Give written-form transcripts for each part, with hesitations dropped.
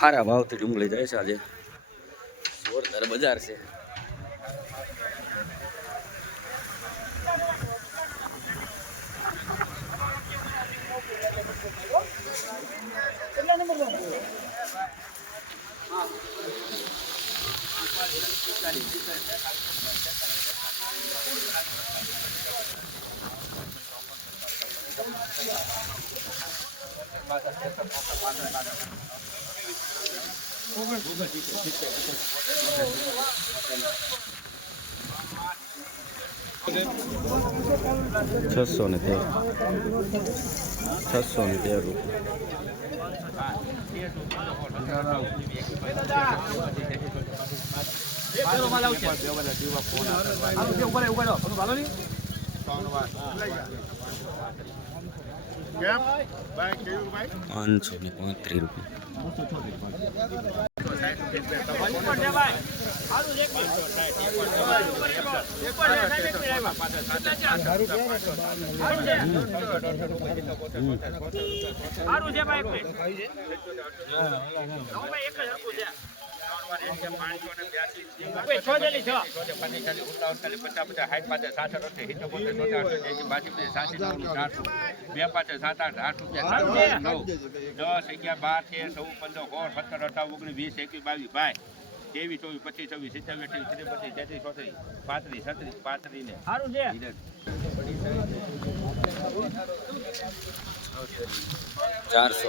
સારા ભાવથી ડુંગળી જાય છે આજે જોરદાર બજાર છે. છસો ને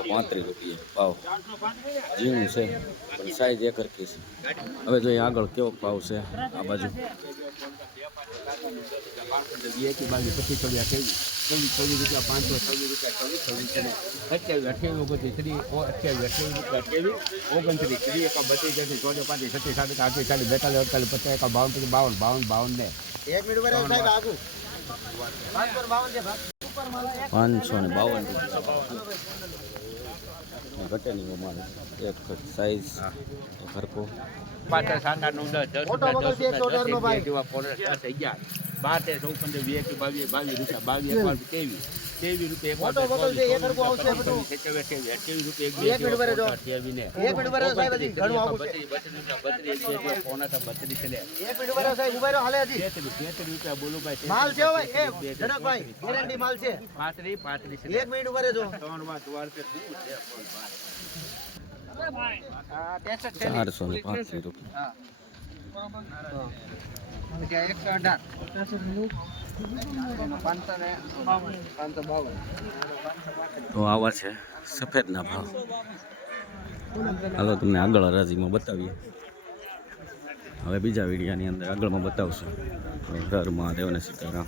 13 રૂપિયા ભાવ ઝીણું છે પણ સાઈઝ એક હરખી છે. હવે જોઈએ આગળ કેવો ભાવ છે આ બાજુ. ઘટે નહીં માલ એક સાઈઝ હરકો 5 7 8 9 10 10 જેવા પોરસ થઈ ગયા 12 14 15 20 22 રૂપિયા 22 23 રૂપિયા એક બોટલ છે એક હરકો આવશે બધું 27 રૂપિયા એક મિનિટ ભરે જો એક મિનિટ ભરે સાહેબ હજી ઘણું આવું છે 32 પોણા 32 છે એક મિનિટ ભરે સાહેબ ઉભા રહો હાલે હજી 33 રૂપિયા બોલો ભાઈ માલ છે ભાઈ એ જનકભાઈ ગેરંટી માલ છે 35 છે એક મિનિટ ભરે જો 3 વાર દ્વાર पे શું છે 435 રૂપિયા તો આવા છે સફેદના ભાવ. હાલો તમને આગળ હરાજીમાં બતાવીએ. હવે બીજા વિડીયાની અંદર આગળમાં બતાવશું. હર મહાદેવ ને સીતારામ.